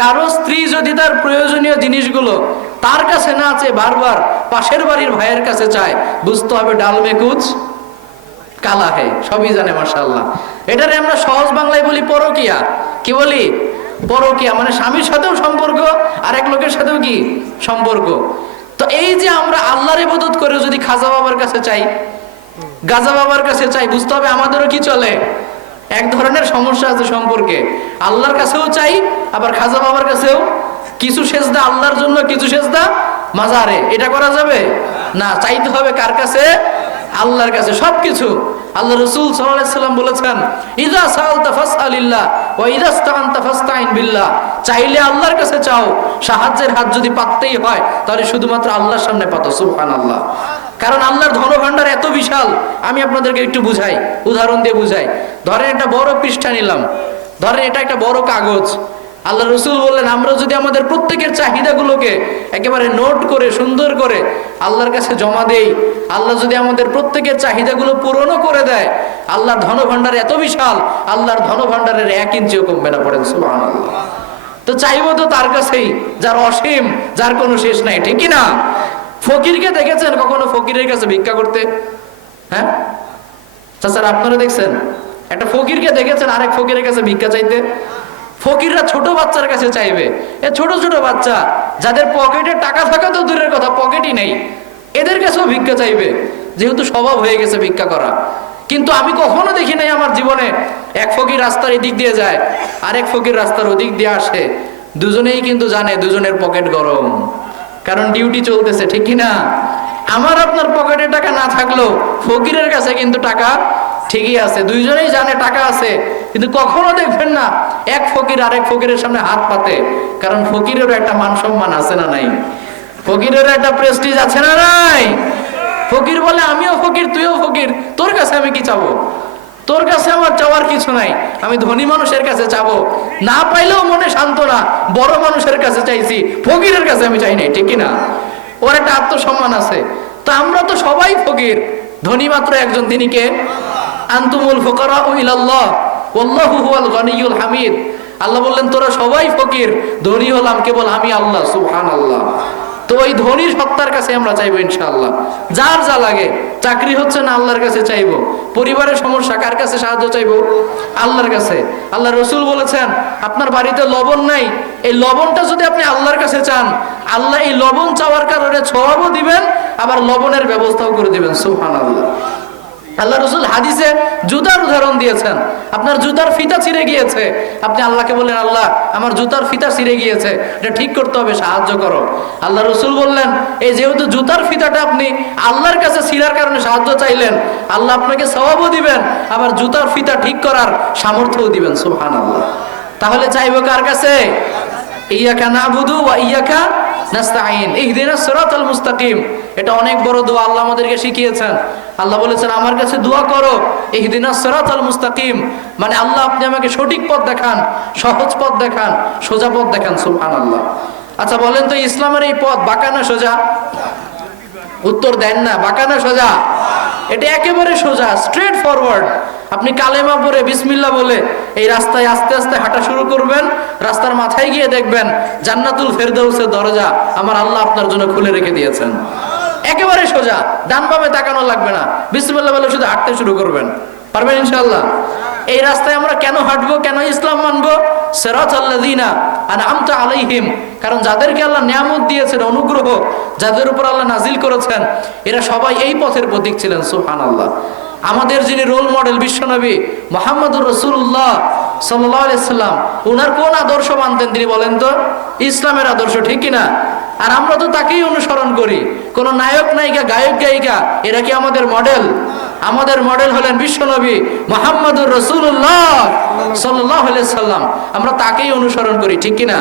কারো স্ত্রী যদি তার প্রয়োজনীয় জিনিসগুলো তার কাছে না চেয়ে বারবার পাশের বাড়ির ভাইয়ের কাছে চায়, বুঝতে হবে ডাল মে কুচ কালা হে। সবই জানে মাশাআল্লাহ। এটারে আমরা সহজ বাংলায় বলি পরকিয়া। কি বলি? পরকিয়া। মানে স্বামীর সাথেও সম্পর্ক, আরেক লোকের সাথেও কি সম্পর্ক। তো এই যে আমরা আল্লাহর ইবাদত করে যদি খাজা বাবার কাছে চাই, গাজা বাবার কাছে চাই, বুঝতে হবে আমাদেরও কি চলে, এক ধরনের সমস্যা আছে সম্পর্কে। আল্লাহর কাছেও চাই, আবার খাজা বাবার কাছেও। কিছু সেজদা আল্লাহর জন্য, কিছু সেজদা মাজারে। এটা করা যাবে না। চাইতে হবে কার কাছে? আল্লাহর কাছে সবকিছু। আল্লাহ রাসূল সাল্লাল্লাহু আলাইহি সাল্লাম বলেছেন, ইযা সাআলতা ফাসআলিল্লাহ ওয়া ইযা ইসতাআনতা ফাসতাইন বিল্লাহ। চাইলে আল্লাহর কাছে চাও, সাহায্যের হাত যদি পাততেই হয় তাহলে শুধুমাত্র আল্লাহর সামনে পাতো। সুবহানাল্লাহ। কারণ আল্লাহর ধনভাণ্ডার এত বিশাল। আমি আপনাদেরকে একটু বুঝাই, উদাহরণ দিয়ে বুঝাই। ধরেন একটা বড় পৃষ্ঠা নিলাম, ধরেন এটা একটা বড় কাগজ। আল্লাহ রাসূল বললেন, আমরা যদি আমাদের প্রত্যেকের চাহিদাগুলোকে একেবারে নোট করে সুন্দর করে আল্লাহর কাছে জমা দেই, আল্লাহ যদি আমাদের প্রত্যেকের চাহিদাগুলো পূরণও করে দেয়, আল্লাহর ধনভাণ্ডার এত বিশাল, আল্লাহর ধনভাণ্ডারের 1 ইঞ্চিও কমবে না। পড়েন সুবহানাল্লাহ। তো চাইবো তো তার কাছেই, যার অসীম, যার কোনো শেষ নাই, ঠিক কি না? ফকিরকে দেখেছেন কখনো ফকিরের কাছে ভিক্ষা করতে? হ্যাঁ চাচারা, আপনারা দেখছেন একটা ফকিরকে দেখেছেন আরেক ফকিরের কাছে ভিক্ষা চাইতে? ফকিররা ছোট বাচ্চার কাছে চাইবে। এ ছোট ছোট বাচ্চা যাদের পকেটে টাকা থাকা তো দূরের কথা, পকেটই নেই, এদের কাছেও ভিক্ষা চাইবে, যেহেতু স্বভাব হয়ে গেছে ভিক্ষা করা। কিন্তু আমি কখনো দেখি নাই আমার জীবনে এক ফকির রাস্তার এদিক দিয়ে যায়, আরেক ফকির রাস্তার ওদিক দিয়ে আসে। দুজনেই কিন্তু জানে দুজনের পকেট গরম, কারণ ডিউটি চলতেছে, ঠিক কিনা? আমার আপনার পকেটে টাকা না থাকলেও ফকিরের কাছে কিন্তু টাকা ঠিকই আছে। দুইজনেই জানে টাকা আছে, কিন্তু কখনো দেখবেন না এক ফকির আরেক ফকিরের সামনে হাত পাতে। কারণ ফকিরেরও একটা মান সম্মান আছে না নাই? ফকিরেরও একটা প্রেস্টিজ আছে না নাই? ফকির বলে, আমিও ফকির, তুইও ফকির, তোর কাছে আমি কি চাবো? তোর কাছে আমার চাওয়ার কিছু নাই। আমি ধনী মানুষের কাছে চাবো, না পাইলেও মনে সান্ত্বনা, বড় মানুষের কাছে চাইছি, ফকিরের কাছে আমি চাই নাই, ঠিক কিনা? ওর একটা আত্মসম্মান আছে। তো আমরা তো সবাই ফকির, ধনী মাত্র একজন, তিনি কে? আনতুমুল ফুকারাউ ইলাল্লাহ ওয়াল্লাহু হুয়াল গনিয়ুল হামিদ। আল্লাহ বললেন, তোরা সবাই ফকির, ধনী হলাম কেবল আমি আল্লাহ। সুবহানাল্লাহ। তো ওই ধনীর সত্তার কাছে আমরা চাইবো ইনশাআল্লাহ। যার যা লাগে, চাকরি হচ্ছে না, আল্লাহর কাছে চাইবো। পরিবারের সমস্যা, কার কাছে সাহায্য চাইবো? আল্লাহর কাছে। আল্লাহ রাসূল বলেছেন, আপনার বাড়িতে লবণ নাই, এই লবণটা যদি আপনি আল্লাহর কাছে চান, আল্লাহ এই লবণ চাওয়ার কারণে সওয়াবও দিবেন, আবার লবণের ব্যবস্থাও করে দিবেন। সুবহানাল্লাহ। আল্লাহ রাসূল হাদিসে জুতার উদাহরণ দিয়েছেন। আপনার জুতার ফিতা ছিঁড়ে গিয়েছে, আপনি আল্লাহকে বললেন, আল্লাহ আমার জুতার ফিতা ছিঁড়ে গিয়েছে, এটা ঠিক করতে হবে, সাহায্য করো। আল্লাহ রাসূল বললেন, এই যেহেতু জুতার ফিতাটা আপনি আল্লাহর কাছে ছিঁড়ার কারণে সাহায্য চাইলেন, আল্লাহ আপনাকে সওয়াবও দিবেন, আবার জুতার ফিতা ঠিক করার সামর্থ্যও দিবেন। সুবহানাল্লাহ। তাহলে চাইবো কার কাছে? ইয়াকা নাবুদু ওয়া ইয়াকা নাস্তাইন ইহদিনাস সিরাতাল মুস্তাকিম। এটা অনেক বড় দোয়া, আল্লাহ আমাদেরকে শিখিয়েছেন। আল্লাহ বলেছেন, আমার কাছে দোয়া করো, ইহদিনাস সিরাতাল মুস্তাকিম, মানে আল্লাহ আপনি আমাকে সঠিক পথ দেখান, সহজ পথ দেখান, সোজা পথ দেখান। সুবহানাল্লাহ। আচ্ছা বলেন তো, ইসলামের এই পথ বাঁকা না সোজা? উত্তর দেন না। বাঁকা না সোজা? এটা একেবারে সোজা, স্ট্রেট ফরওয়ার্ড। আপনি কালেমা পড়ে বিসমিল্লাহ বলে এই রাস্তায় আস্তে আস্তে হাঁটা শুরু করবেন, রাস্তার মাথায় গিয়ে দেখবেন জান্নাতুল ফেরদাউসের দরজা আমার আল্লাহ আপনার জন্য খুলে রেখে দিয়েছেন। একেবারে সোজা, ডান বামে তাকানো লাগবে না, বিসমিল্লাহ বলে শুধু হাঁটতে শুরু করবেন, পারবেন ইনশাআল্লাহ। এই রাস্তায় আমরা কেন হাঁটবো, কেন ইসলাম মানবো? সিরাতাল্লাযিনা আনআমতা আলাইহিম, কারণ যাদেরকে আল্লাহ নিয়ামত দিয়েছেন, অনুগ্রহ যাদের উপর আল্লাহ নাজিল করেছেন, এরা সবাই এই পথের প্রতীক ছিলেন। সুবহানাল্লাহ। আমাদের যিনি রোল মডেল বিশ্বনবী মুহাম্মদুর রাসূলুল্লাহ সাল্লাল্লাহু আলাইহি সাল্লাম, ওনার কোন আদর্শ মানতেন তিনি বলেন তো? ইসলামের আদর্শ, ঠিক কিনা? আর আমরা তো তাকেই অনুসরণ করি। কোন নায়ক নায়িকা, গায়ক গায়িকা, এরা কি আমাদের মডেল? আমাদের মডেল হলেন বিশ্বনবী মুহাম্মদুর রাসূলুল্লাহ সাল্লাল্লাহু আলাইহি সাল্লাম। আমরা তাকেই অনুসরণ করি, ঠিক কিনা?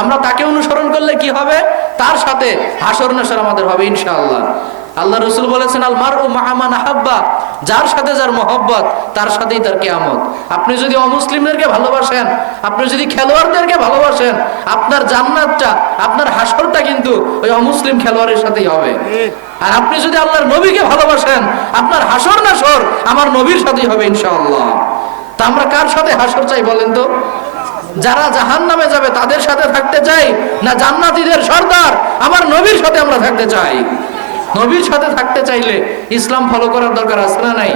আমরা তাকে অনুসরণ করলে কি হবে? তার সাথে হাসর নাসর আমাদের হবে ইনশাআল্লাহ। আল্লাহ রাসূল বলেছেন, আল মারউ মা'a মান আহাব্বা, যার সাথে যার মহব্বত তার সাথেই তার কিয়ামত। আপনি যদি অমুসলিমদেরকে ভালোবাসেন, আপনি যদি খেলোয়াড়দেরকে ভালোবাসেন, আপনার জান্নাতটা, আপনার হাসরটা কিন্তু ওই অমুসলিম খেলোয়াড়ের সাথেই হবে। আর আপনি যদি আল্লাহর নবীকে ভালোবাসেন, আপনার হাসর নাসর আমার নবীর সাথেই হবে ইনশাআল্লাহ। তা আমরা কার সাথে হাসর চাই বলেন তো? যারা জাহান্নামে যাবে তাদের সাথে থাকতে চাই, না জান্নাতীদের সর্দার আমার নবীর সাথে আমরা থাকতে চাই? নবীর সাথে থাকতে চাইলে ইসলাম ফলো করার দরকার আছে না নাই?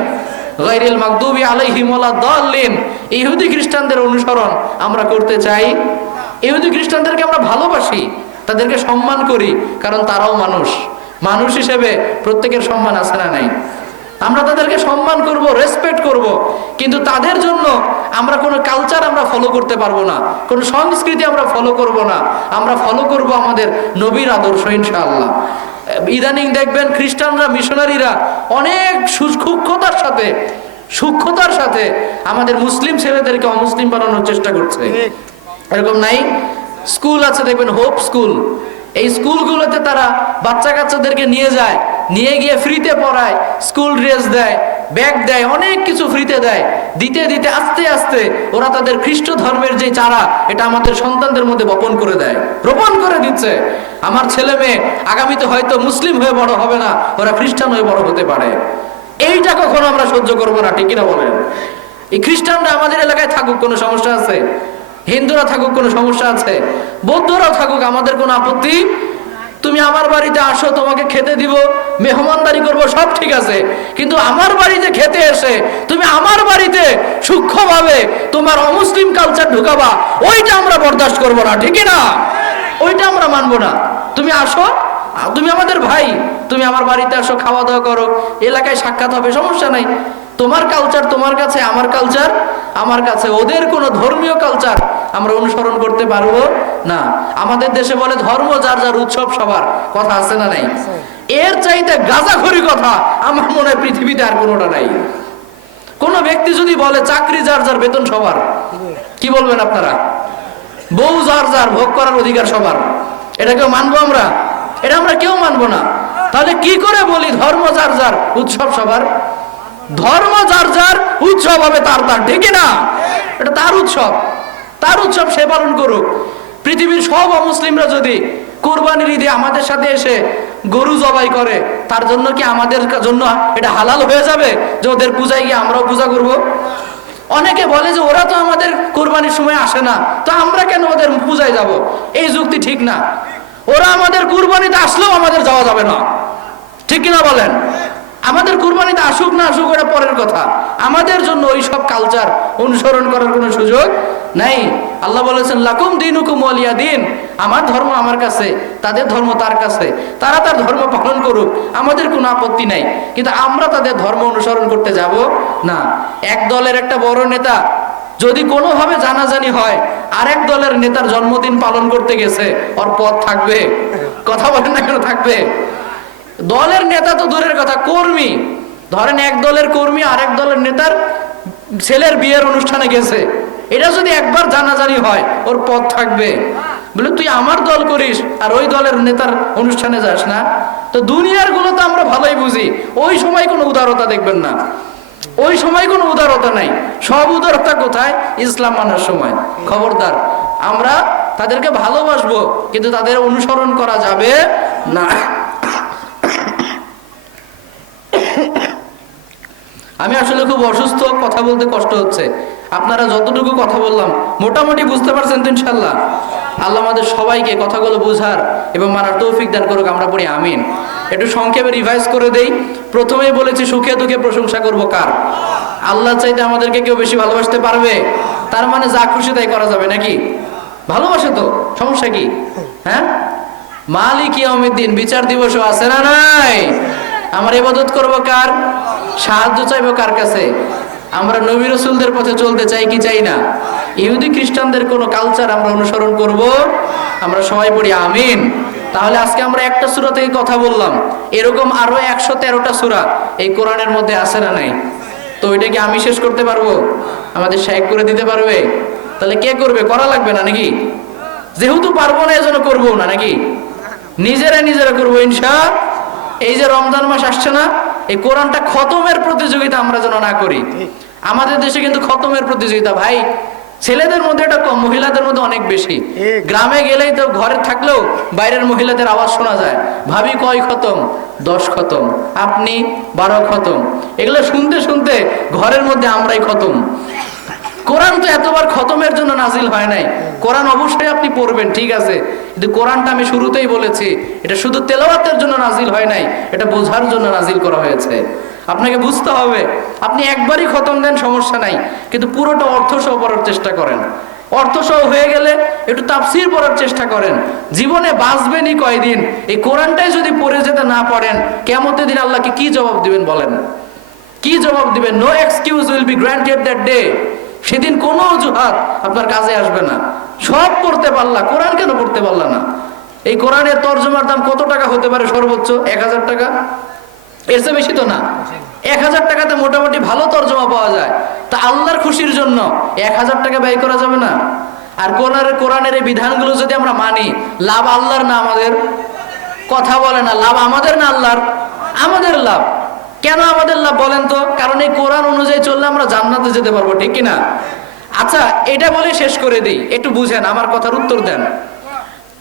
গায়রিল মাগদুবি আলাইহিম ওয়ালাদ-দাল্লিন, ইহুদি খ্রিস্টানদের অনুসরণ আমরা করতে চাই। ইহুদি খ্রিস্টানদেরকে আমরা ভালোবাসি, তাদেরকে সম্মান করি, কারণ তারাও মানুষ। মানুষ হিসেবে প্রত্যেকের সম্মান আছে না নাই? আমরা তাদেরকে সম্মান করব, রেসপেক্ট করব, কিন্তু তাদের জন্য আমরা কোনো কালচার আমরা ফলো করতে পারবো না, কোনো সংস্কৃতি আমরা ফলো করব না। আমরা ফলো করব আমাদের নবীর আদর্শ ইনশাআল্লাহ। ইদানিং দেখবেন খ্রিস্টানরা, মিশনারিরা অনেক সূক্ষ্মতার সাথে আমাদের মুসলিম ছেলেদেরকে অমুসলিম বানানোর চেষ্টা করছে। এরকম নাই? স্কুল আছে দেখবেন, হোপ স্কুল, এই স্কুলগুলোতে তারা বাচ্চা কাচ্চাদেরকে নিয়ে যায়, নিয়ে গিয়ে ফ্রিতে পড়ায়, স্কুল ড্রেস দেয়, ব্যাগ দেয়, অনেক কিছু ফ্রিতে দেয়। দিতে দিতে আস্তে আস্তে ওরা তাদের খ্রিস্ট ধর্মের যে চারা, এটা আমাদের সন্তানদের মধ্যে বপন করে দেয়, রোপণ করে দিচ্ছে। আমার ছেলে মেয়ে আগামীতে হয়তো মুসলিম হয়ে বড় হবে না, ওরা খ্রিস্টান হয়ে বড় হতে পারে। এইটা কখনো আমরা সহ্য করবো না, ঠিক কিনা বলেন? এই খ্রিস্টানরা আমাদের এলাকায় থাকুক, কোনো সমস্যা আছে? হিন্দুরা থাকুক, কোনো সমস্যা আছে? বৌদ্ধরাও থাকুক, আমাদের কোনো আপত্তি? তুমি আমার বাড়িতে আসো, তোমাকে খেতে দিব, মেহমানদারি করব, সব ঠিক আছে, কিন্তু আমার বাড়িতে খেতে এসে তুমি আমার বাড়িতে সূক্ষ্মভাবে তোমার অমুসলিম কালচার ঢুকাবা, ওইটা আমরা বরদাস্ত করবো না, ঠিক না? ওইটা আমরা মানবো না। তুমি আসো, তুমি আমাদের ভাই, তুমি আমার বাড়িতে আসো, খাওয়া দাওয়া করো, এলাকায় সাক্ষাৎ হবে, সমস্যা নাই। তোমার কালচার তোমার কাছে, আমার কালচার আমার কাছে। ওদের কোনো ধর্মীয় কালচার আমরা অনুসরণ করতে পারবো না। আমাদের দেশে বলে ধর্ম যার যার, উৎসব সবার, কথা আছে না নাই? এর চাইতে গাঁজাখড়ি কথা আমার মনে হয় পৃথিবীতে আর কোনোটা নাই। কোন ব্যক্তি যদি বলে চাকরি যার যার, বেতন সবার, কি বলবেন আপনারা? বউ যার যার, ভোগ করার অধিকার সবার, এটা কেউ মানবো আমরা? এটা আমরা কেউ মানবো না। তাহলে কি করে বলি ধর্ম যার যার, উৎসব সবার? ধর্ম যার যার, উৎসব হবে তার তার, ঠিক না? এটা তার উৎসব, তার উৎসব সে পালন করুক। পৃথিবীর সব অমুসলিমরা যদি কোরবানির ঈদে আমাদের সাথে এসে গরু জবাই করে, তার জন্য কি আমাদের জন্য এটা হালাল হয়ে যাবে যে ওদের পূজায় গিয়ে আমরাও পূজা করব? অনেকে বলে যে ওরা তো আমাদের কোরবানির সময় আসে না, তো আমরা কেন ওদের পূজায় যাব? এই যুক্তি ঠিক না। ওরা আমাদের কুরবানিতে আসলেও আমাদের যাওয়া যাবে না, ঠিক কিনা বলেন? আমাদের কুরবানিতে আসুক না আসুক ওটা পরের কথা, আমাদের জন্য ওই সব কালচার অনুসরণ করার কোনো সুযোগ নাই। আল্লাহ বলেছেন লাকুম দীনুকুম ওয়ালিয়া দিন, আমার ধর্ম আমার কাছে, তাদের ধর্ম তার কাছে, তারা তার ধর্ম পালন করুক, আমাদের কোনো আপত্তি নাই, কিন্তু আমরা তাদের ধর্ম অনুসরণ করতে যাব না। এক দলের একটা বড় নেতা যদি কোনোভাবে জানাজানি হয়, আরেক দলের নেতার জন্মদিন পালন করতে গেছে, ওর পদ থাকবে? কথা বলেন না কেন থাকবে? দলের নেতা তো দূরের কথা, কর্মী, ধরেন এক দলের কর্মী আরেক দলের নেতার ছেলের বিয়ের অনুষ্ঠানে গেছে, এটা যদি একবার জানাজানি হয়, ওর পদ থাকবে? বলে তুই আমার দল করিস আর ওই দলের নেতার অনুষ্ঠানে যাস না? তো দুনিয়ার গুলো তো আমরা ভালোই বুঝি, ওই সময় কোনো উদারতা দেখবেন না, ওই সময় কোনো উদারতা নাই। সব উদারতা কোথায়? ইসলাম মানার সময়। খবরদার, আমরা তাদেরকে ভালোবাসবো, কিন্তু তাদের অনুসরণ করা যাবে না। আমি আসলে খুব অসুস্থ, কথা বলতে কষ্ট হচ্ছে। আপনারা যতটুকু কথা বললাম মোটামুটি বুঝতে পারছেন তো ইনশাল্লাহ? আল্লাহ আমাদের সবাইকে কথাগুলো বোঝার এবং মানার তৌফিক দান করুক, আমরা পড়ি আমিন। একটু সংক্ষেপে রিভাইজ করে দেই। প্রথমেই বলেছি সুখে দুঃখে প্রশংসা করব কার? আল্লাহ চাইতে আমাদেরকে কেউ বেশি ভালোবাসতে পারবে? তার মানে যা খুশি তাই করা যাবে নাকি? ভালোবাসে তো, সমস্যা কি? হ্যাঁ, মালিক ইয়াউমিদ্দিন, বিচার দিবসও আছে না নাই? আমরা ইবাদত করব কার? সাহায্য চাইবো কার কাছে? আমরা নবী রাসূলদের পথে চলতে চাই কি চাই না? ইহুদি খ্রিস্টানদের কোন কালচার আমরা অনুসরণ করব? আমরা সবাই পড়ি আমিন। তাহলে আজকে আমরা একটা সূরা থেকে কথা বললাম, এরকম আরো 113টা সূরা এই কোরআনের মধ্যে আছে না নাই? তো ওইটা কি আমি শেষ করতে পারবো? আমাদের শায়েখ করে দিতে পারবে? তাহলে কে করবে? করা লাগবে না নাকি? যেহেতু পারবো না এজন্য করবো না নাকি? নিজেরা করবো ইনশাআল্লাহ। এই যে রমজান মাস আসছে না, এই কোরআনটা খতমের প্রতিযোগিতা আমরা যেন না করি। আমাদের দেশে কিন্তু খতমের প্রতিযোগিতা ভাই, ছেলেদের মধ্যে এটা কম, মহিলাদের মধ্যে অনেক বেশি। গ্রামে গেলেই তো ঘরে থাকলেও বাইরের মহিলাদের আওয়াজ শোনা যায়, ভাবি কয় খতম? 10 খতম, আপনি 12 খতম। এগুলো শুনতে শুনতে ঘরের মধ্যে আমরাই খতম। কোরআন তো এতবার খতমের জন্য নাজিল হয় নাই। কোরআন অবশ্যই আপনি পড়বেন, ঠিক আছে, কিন্তু কোরআনটা আমি শুরুতেই বলেছি এটা শুধু তেলাওয়াতের জন্য নাজিল হয় নাই, এটা বোঝার জন্য নাজিল করা হয়েছে। আপনাকে বুঝতে হবে, আপনি একবারই খতম দেন সমস্যা নাই, কিন্তু পুরোটা অর্থ সহ পড়ার চেষ্টা করেন। অর্থ সহ হয়ে গেলে একটু তাফসীর পড়ার চেষ্টা করেন। জীবনে বাঁচবেনই কয়দিন, এই কোরআনটাই যদি পড়ে যেতে না পারেন, কিয়ামতের দিন আল্লাহকে কি জবাব দিবেন বলেন? কি জবাব দিবেন? No excuse will be granted that day. সেদিন কোনো অজুহাত আপনার কাজে আসবে না। সব পড়তে পারলা, কোরআন কেন পড়তে পারলা না? এই কোরআনের তরজমার দাম কত টাকা হতে পারে? সর্বোচ্চ 1000 টাকা, এর চেয়ে বেশি তো না। 1000 টাকাতে মোটামুটি ভালো তরজমা পাওয়া যায়। তা আল্লাহর খুশির জন্য 1000 টাকা ব্যয় করা যাবে না? আর কোরআনের এই বিধানগুলো যদি আমরা মানি, লাভ আল্লাহর না আমাদের? কথা বলে না, লাভ আমাদের না আল্লাহর? আমাদের লাভ। কেন আমাদের লাভ বলেন তো? কারণ এই কোরআন অনুযায়ী চললে আমরা জান্নাতে যেতে পারবো, ঠিক কিনা? আচ্ছা, এটা বলে শেষ করে দিই, একটু বুঝেন, আমার কথার উত্তর দেন।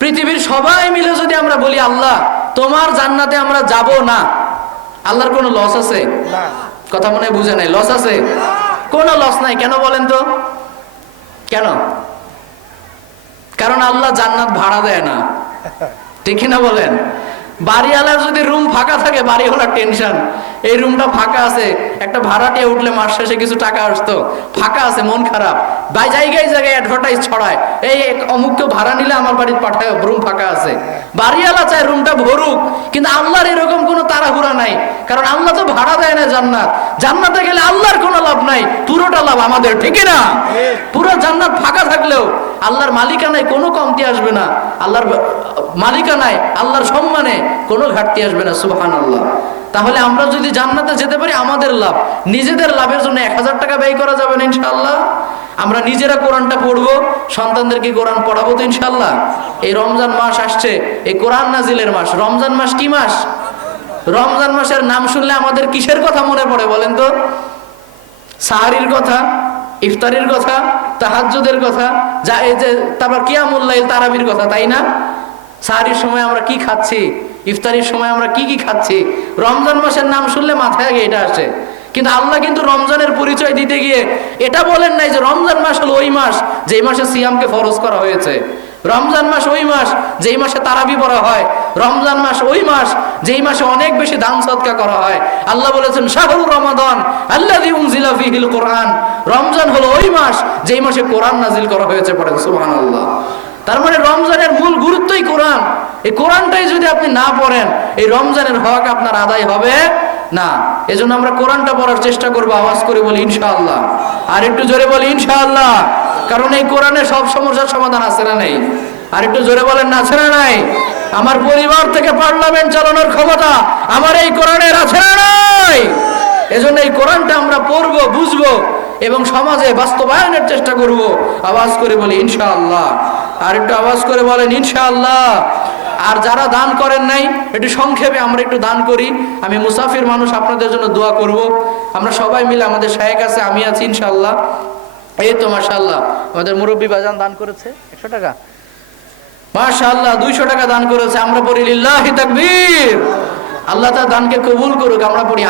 পৃথিবীর সবাই মিলে যদি আমরা বলি আল্লাহ তোমার জান্নাতে আমরা যাব না, আল্লাহর কোনো লস আছে? কথা মনে বুঝে নাই, লস আছে? কোনো লস নাই। কেন বলেন তো? কেন? কারণ আল্লাহ জান্নাত ভাড়া দেয় না, ঠিক না বলেন? বাড়িওয়ালার যদি রুম ফাঁকা থাকে, বাড়িওয়ালার টেনশন, এই রুমটা ফাঁকা আছে, একটা ভাড়াটিয়া উঠলে মাস শেষে কিছু টাকা আসতো, ফাঁকা আছে, মন খারাপ, ভাই জায়গায় জায়গায় অ্যাডভার্টাইজ ছড়ায়, এই অমুককে ভাড়া নিলে আমার বাড়ির পাঠায়, রুম ফাঁকা আছে। বাড়িওয়ালা চায় রুমটা ভরুক, কিন্তু আল্লাহর এরকম কোনো তাড়াহুড়া নাই, কারণ আল্লাহ তো ভাড়া দেয় না জান্নাত। জান্নাতে গেলে আল্লাহর কোনো লাভ নাই, পুরোটা লাভ আমাদের, ঠিক না? পুরো জান্নাত ফাঁকা থাকলেও আল্লাহর মালিকানায় কোনো কমতি আসবে না, আল্লাহর মালিকানায়, আল্লাহর সম্মানে কোনো ঘাটতি আসবে না। সুবহানাল্লাহ। তাহলে আমরা যদি জান্নাতে যেতে পারি আমাদের লাভ, নিজেদের লাভের জন্য 1000 টাকা ব্যয় করা যাবে না ইনশাআল্লাহ। আমরা নিজেরা কোরআনটা পড়বো, সন্তানদেরকে কোরআন পড়াবো তো ইনশাআল্লাহ। এই রমজান মাস আসছে, এই কোরআন নাজিলের মাস। রমজান মাস কি মাস? রমজান মাসের নাম শুনলে আমাদের কিসের কথা মনে পড়ে বলেন তো? সাহারির কথা, ইফতারির কথা, তাহাজ্জুদের কথা, যা এই যে তারপর কিয়ামুল লাইল, তারাবির কথা, তাই না? সাহারির সময় আমরা কি খাচ্ছি, ইফতারির সময় আমরা কি কি খাচ্ছি, রমজান মাসের নাম শুনলে মাথায় আগে এটা আসে। কিন্তু আল্লাহ কিন্তু রমজানের পরিচয় দিতে গিয়ে এটা বলেন নাই যে রমজান মাস হলো ওই মাস যেই মাসে সিয়ামকে ফরজ করা হয়েছে, রমজান মাস ওই মাস যেই মাসে তারাবি পড়া হয়, রমজান মাস ওই মাস যেই মাসে অনেক বেশি দান সদকা করা হয়। আল্লাহ বলেছেন শাহরুর রমাদান আল্লাযী উনজিলা ফীহিল কোরআন। রমজান হলো ওই মাস যেই মাসে কোরআন নাজিল করা হয়েছে, পড়েন সুবহানাল্লাহ। তার মানে রমজানের মূল গুরুত্বই কোরআন। এই কোরআনটাই যদি আপনি না পড়েন, এই রমজানের হক আপনার আদায় হবে না। এজন্য আমরা কোরআনটা পড়ার চেষ্টা করবো, আওয়াজ করে বলি ইনশাআল্লাহ, আর একটু জোরে বলি ইনশাআল্লাহ। কারণ এই কোরআনে সব সমস্যার সমাধান আছে না নেই? আর একটু জোরে বলেন না, আছে না নাই? আমার পরিবার থেকে পার্লামেন্ট চালানোর ক্ষমতা আমার এই কোরআনের আছে না নাই? এজন্য এই কোরআনটা আমরা পড়বো, বুঝবো এবং সমাজে বাস্তবায়নের চেষ্টা করব। আওয়াজ করে বলি ইনশাআল্লাহ। আর একটু আওয়াজ করে বলেন ইনশাআল্লাহ। আর যারা দান করেন নাই, একটু সংক্ষেপে আমরা একটু দান করি। আমি মুসাফির মানুষ, আপনাদের জন্য দোয়া করব। আমরা সবাই মিলে, আমাদের শায়েখ আছে, আমি আছি ইনশাআল্লাহ। এই তো মাশাআল্লাহ আমাদের মুরব্বী বাজান দান করেছে 100 টাকা, মাশাআল্লাহ 200 টাকা দান করেছে। আমরা পড়ি লিল্লাহি তাকবীর। আল্লাহ তাআলা দানকে কবুল করুক। আমরা পড়ি